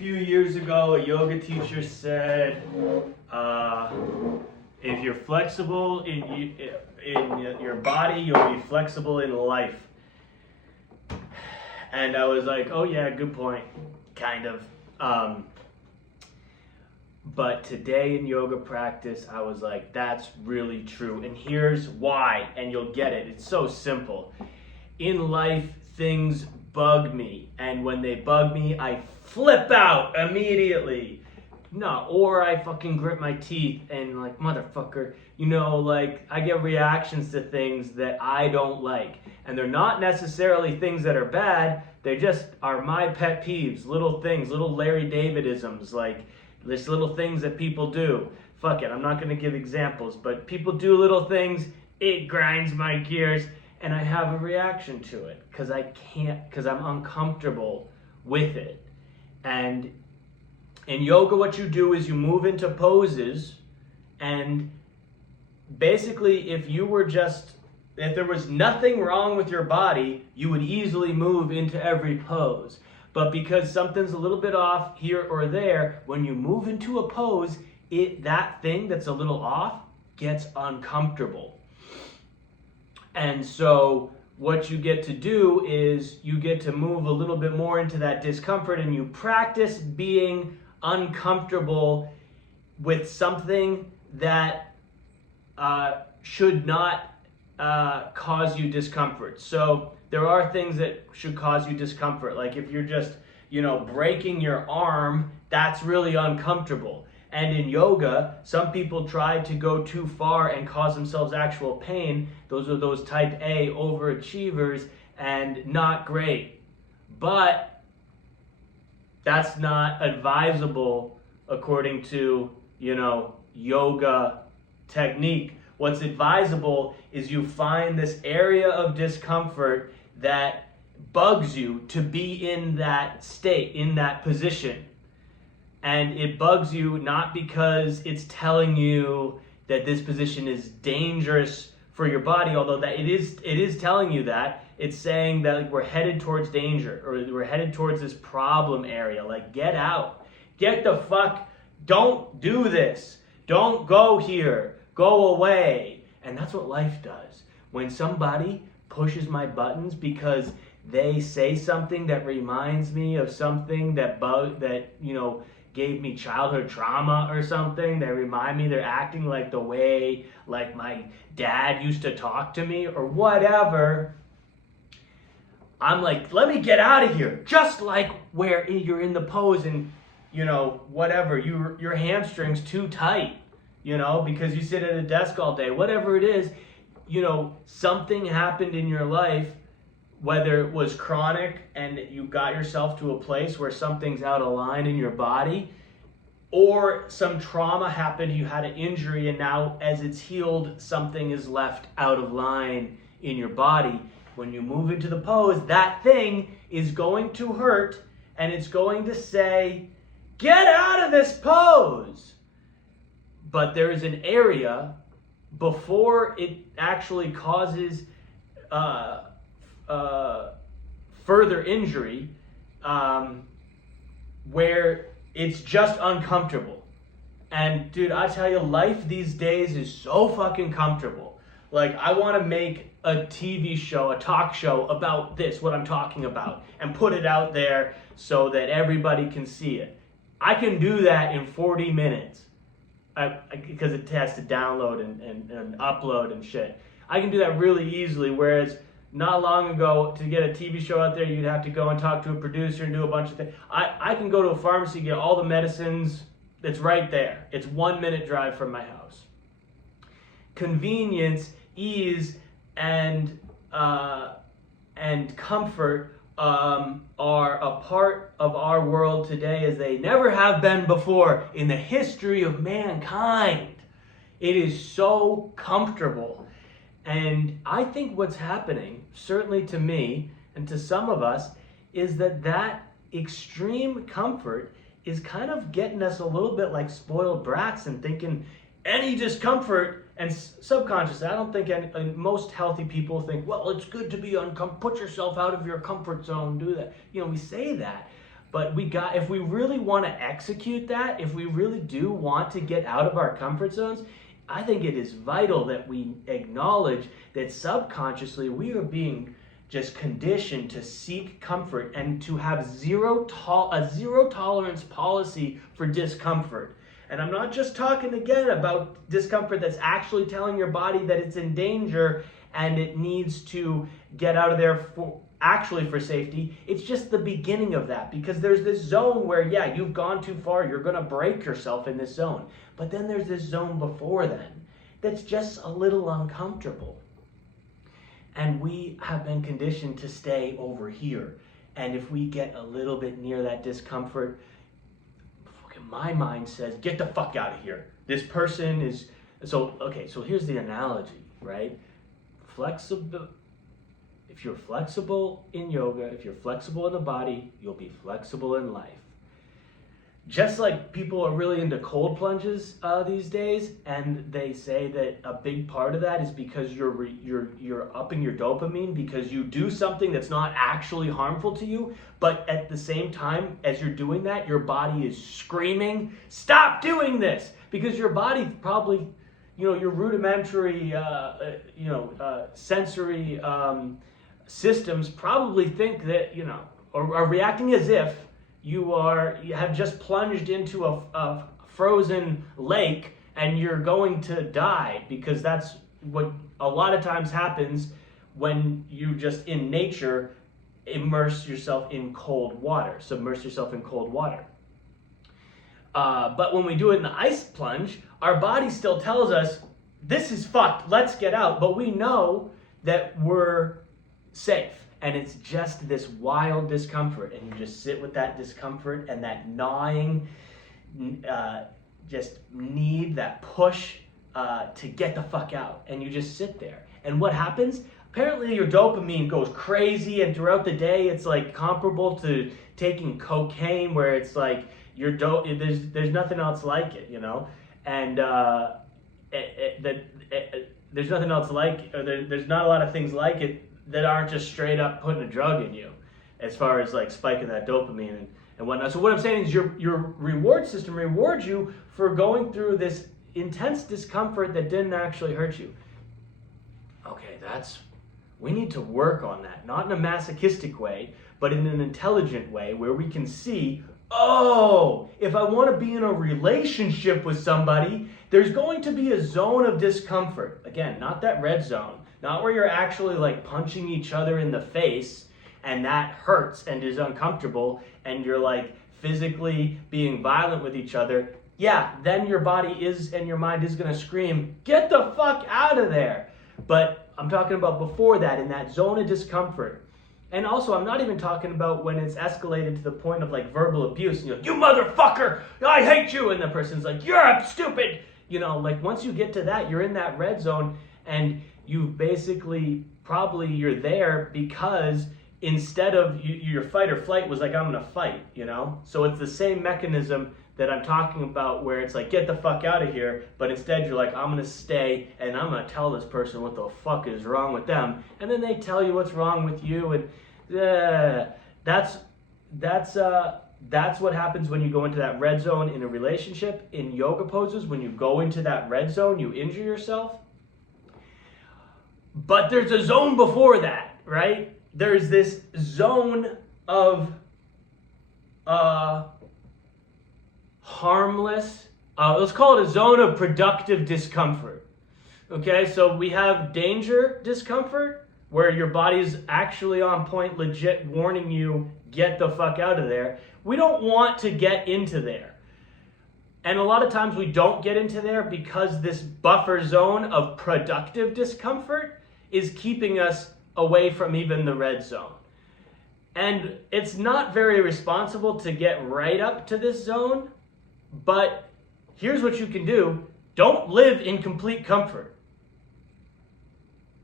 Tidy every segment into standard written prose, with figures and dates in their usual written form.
few years ago, a yoga teacher said, if you're flexible in your body, you'll be flexible in life. And I was like, oh yeah, good point, kind of. But today in yoga practice, I was like, that's really true. And here's why, and you'll get it. It's so simple. In life, things bug me. And when they bug me, I flip out immediately. No, or I fucking grit my teeth and like, motherfucker, like I get reactions to things that I don't like. And they're not necessarily things that are bad. They just are my pet peeves, little things, little Larry Davidisms, like there's little things that people do. Fuck it, I'm not going to give examples, but people do little things, it grinds my gears, and I have a reaction to it because I'm uncomfortable with it. And in yoga, what you do is you move into poses, and basically if there was nothing wrong with your body, you would easily move into every pose. But because something's a little bit off here or there, when you move into a pose, that thing that's a little off gets uncomfortable. And so what you get to do is you get to move a little bit more into that discomfort, and you practice being uncomfortable with something that should not cause you discomfort. So there are things that should cause you discomfort. Like if you're just, breaking your arm, that's really uncomfortable. And in yoga, some people try to go too far and cause themselves actual pain. Those are those type A overachievers, and not great. But that's not advisable according to, yoga technique. What's advisable is you find this area of discomfort that bugs you to be in that state, in that position. And it bugs you not because it's telling you that this position is dangerous for your body, although that it is telling you that. It's saying that we're headed towards danger, or we're headed towards this problem area. Like, get out. Get the fuck, don't do this. Don't go here. Go away. And that's what life does. When somebody pushes my buttons because they say something that reminds me of something that gave me childhood trauma or something, they remind me they're acting like the way like my dad used to talk to me or whatever, I'm like, let me get out of here. Just like where you're in the pose and whatever, your hamstring's too tight, because you sit at a desk all day, whatever it is, something happened in your life, whether it was chronic and you got yourself to a place where something's out of line in your body, or some trauma happened, you had an injury, and now as it's healed, something is left out of line in your body. When you move into the pose, that thing is going to hurt, and it's going to say, get out of this pose. But there is an area before it actually causes further injury, where it's just uncomfortable. And dude, I tell you, life these days is so fucking comfortable. Like, I want to make a TV show, a talk show about this, what I'm talking about, and put it out there so that everybody can see it. I can do that in 40 minutes because it has to download and upload and shit. I can do that really easily, whereas not long ago, to get a TV show out there, you'd have to go and talk to a producer and do a bunch of things. I can go to a pharmacy, get all the medicines. It's right there. It's 1 minute drive from my house. Convenience, ease, and comfort are a part of our world today as they never have been before in the history of mankind. It is so comfortable. And I think what's happening, certainly to me and to some of us, is that extreme comfort is kind of getting us a little bit like spoiled brats and thinking any discomfort, and subconsciously, I don't think most healthy people think, well, it's good to be uncomfortable, put yourself out of your comfort zone, do that. We say that. But if we really want to execute that, if we really do want to get out of our comfort zones, I think it is vital that we acknowledge that subconsciously we are being just conditioned to seek comfort and to have a zero tolerance policy for discomfort. And I'm not just talking again about discomfort that's actually telling your body that it's in danger and it needs to get out of there for safety. It's just the beginning of that, because there's this zone where, yeah, you've gone too far, you're going to break yourself in this zone. But then there's this zone before then that's just a little uncomfortable. And we have been conditioned to stay over here. And if we get a little bit near that discomfort, my mind says, get the fuck out of here. This person is... So here's the analogy, right? Flexible. If you're flexible in yoga, if you're flexible in the body, you'll be flexible in life. Just like people are really into cold plunges these days, and they say that a big part of that is because you're upping your dopamine because you do something that's not actually harmful to you, but at the same time as you're doing that, your body is screaming, "Stop doing this!" Because your body probably, your rudimentary, sensory systems probably think that, or are reacting as if you have just plunged into a frozen lake and you're going to die, because that's what a lot of times happens when you just in nature submerge yourself in cold water. But when we do it in the ice plunge, our body still tells us, this is fucked, let's get out. But we know that we're safe. And it's just this wild discomfort, and you just sit with that discomfort and that gnawing, just need, that push to get the fuck out. And you just sit there. And what happens? Apparently your dopamine goes crazy, and throughout the day it's like comparable to taking cocaine, where it's like there's nothing else like it, And there's nothing else like, or there's not a lot of things like it that aren't just straight up putting a drug in you, as far as like spiking that dopamine and whatnot. So what I'm saying is your reward system rewards you for going through this intense discomfort that didn't actually hurt you. Okay, we need to work on that, not in a masochistic way, but in an intelligent way where we can see, if I want to be in a relationship with somebody, there's going to be a zone of discomfort. Again, not that red zone. Not where you're actually like punching each other in the face and that hurts and is uncomfortable and you're like physically being violent with each other. Yeah, then your body and your mind is going to scream, get the fuck out of there. But I'm talking about before that, in that zone of discomfort. And also, I'm not even talking about when it's escalated to the point of like verbal abuse. You motherfucker, I hate you. And the person's like, you're stupid. Like once you get to that, you're in that red zone, and you basically you're there because instead of your fight or flight was like, I'm going to fight, So it's the same mechanism that I'm talking about, where it's like, get the fuck out of here. But instead you're like, I'm going to stay and I'm going to tell this person what the fuck is wrong with them. And then they tell you what's wrong with you. And that's what happens when you go into that red zone in a relationship. In yoga poses, when you go into that red zone, you injure yourself. But there's a zone before that, right? There's this zone of harmless, let's call it a zone of productive discomfort. Okay, so we have danger discomfort, where your body's actually on point, legit warning you, get the fuck out of there. We don't want to get into there. And a lot of times we don't get into there because this buffer zone of productive discomfort is keeping us away from even the red zone. And it's not very responsible to get right up to this zone, but here's what you can do. Don't live in complete comfort.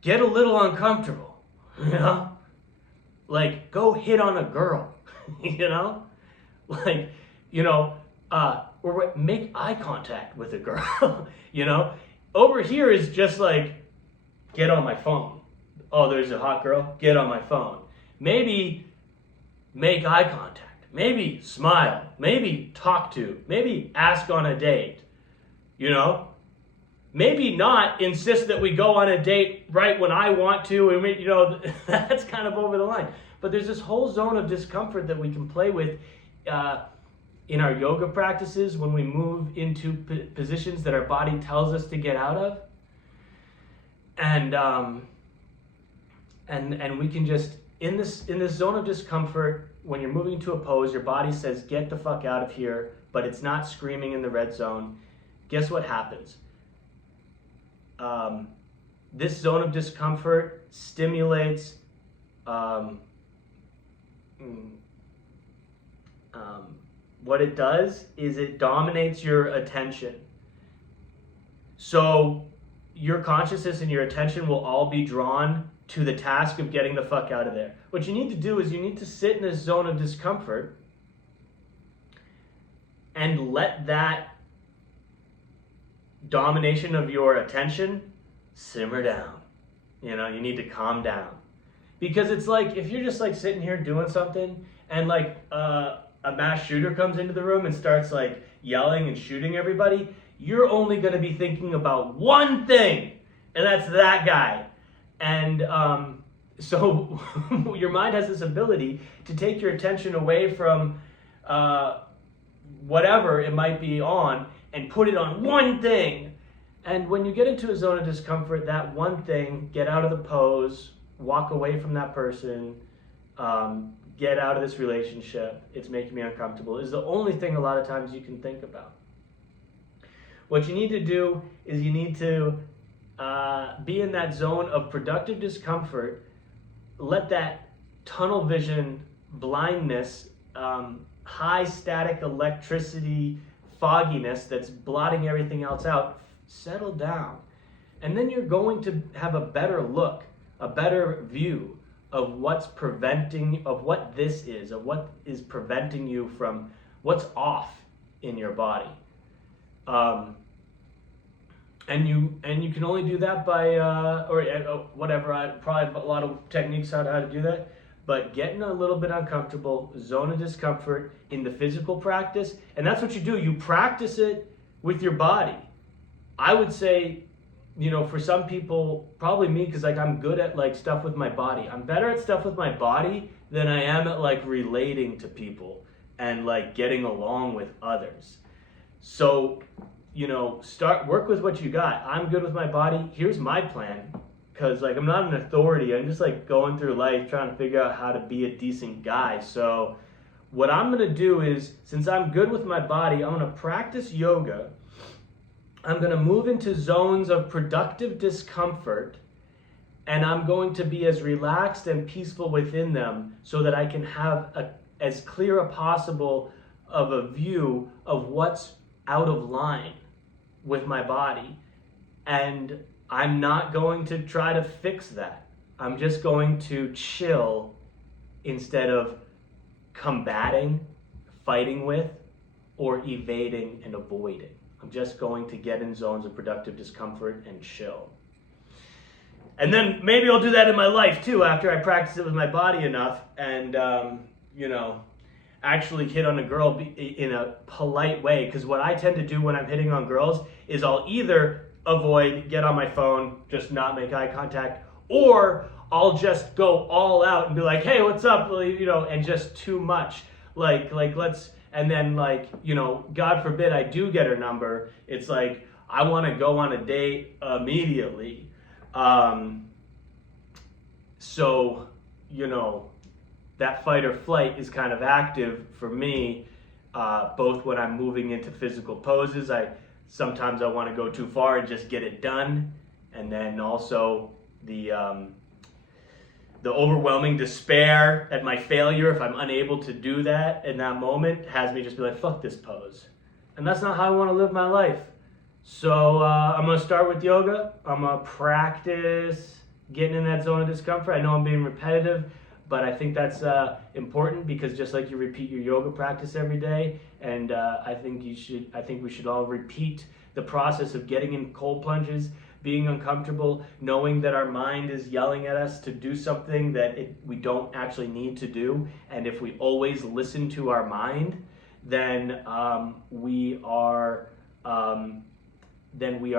Get a little uncomfortable, Like, go hit on a girl, or make eye contact with a girl, Over here is just like, get on my phone. Oh, there's a hot girl? Get on my phone. Maybe make eye contact. maybe smile, maybe talk to, maybe ask on a date, you know? Maybe not insist that we go on a date right when I want to, and you know, that's kind of over the line. But there's this whole zone of discomfort that we can play with in our yoga practices when we move into positions that our body tells us to get out of. And we can just, in this zone of discomfort, when you're moving to a pose, your body says, get the fuck out of here, but it's not screaming in the red zone. Guess what happens? This zone of discomfort stimulates what it does is it dominates your attention. So your consciousness and your attention will all be drawn to the task of getting the fuck out of there. What you need to do is you need to sit in this zone of discomfort and let that domination of your attention simmer down. You know, you need to calm down. Because it's like, if you're just like sitting here doing something and like a mass shooter comes into the room and starts like yelling and shooting everybody, you're only going to be thinking about one thing, and that's that guy. And so your mind has this ability to take your attention away from whatever it might be on and put it on one thing. And when you get into a zone of discomfort, that one thing, get out of the pose, walk away from that person, get out of this relationship, it's making me uncomfortable, is the only thing a lot of times you can think about. What you need to do is you need to be in that zone of productive discomfort, let that tunnel vision blindness, high static electricity fogginess that's blotting everything else out, settle down. And then you're going to have a better look, a better view of what's preventing, of what this is, of what is preventing you from what's off in your body. And you can only do that by, whatever, probably a lot of techniques on how to do that, but getting a little bit uncomfortable, zone of discomfort in the physical practice, and that's what you do. You practice it with your body. I would say, you know, for some people, probably me, because like I'm good at like stuff with my body. I'm better at stuff with my body than I am at like relating to people and like getting along with others. So, you know, work with what you got. I'm good with my body. Here's my plan, because like I'm not an authority. I'm just like going through life trying to figure out how to be a decent guy. So what I'm going to do is, since I'm good with my body, I'm going to practice yoga. I'm going to move into zones of productive discomfort, and I'm going to be as relaxed and peaceful within them so that I can have as clear a possible of a view of what's out of line with my body. And I'm not going to try to fix that. I'm just going to chill instead of combating, fighting with, or evading and avoiding. I'm just going to get in zones of productive discomfort and chill. And then maybe I'll do that in my life too, after I practice it with my body enough and, you know, actually hit on a girl in a polite way. Because what I tend to do when I'm hitting on girls is I'll either avoid, get on my phone, just not make eye contact, or I'll just go all out and be like, hey, what's up? You know, and just too much. Like let's, and then like, you know, God forbid I do get her number. It's like, I want to go on a date immediately. So, you know, that fight or flight is kind of active for me, both when I'm moving into physical poses. Sometimes I want to go too far and just get it done. And then also the overwhelming despair at my failure, if I'm unable to do that in that moment, has me just be like, fuck this pose. And that's not how I want to live my life. So I'm going to start with yoga. I'm going to practice getting in that zone of discomfort. I know I'm being repetitive, but I think that's important, because just like you repeat your yoga practice every day, and I think we should all repeat the process of getting in cold plunges, being uncomfortable, knowing that our mind is yelling at us to do something that we don't actually need to do. And if we always listen to our mind, then we are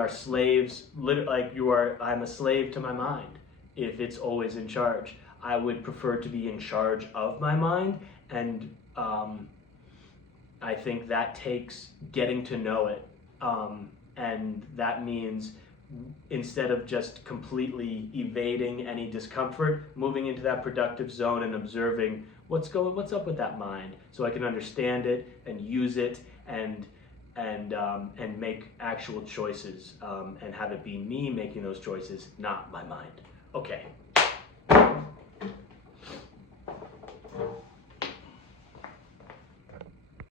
slaves. Like I'm a slave to my mind if it's always in charge. I would prefer to be in charge of my mind, and I think that takes getting to know it, and that means instead of just completely evading any discomfort, moving into that productive zone and observing what's up with that mind, so I can understand it and use it and make actual choices, and have it be me making those choices, not my mind. Okay.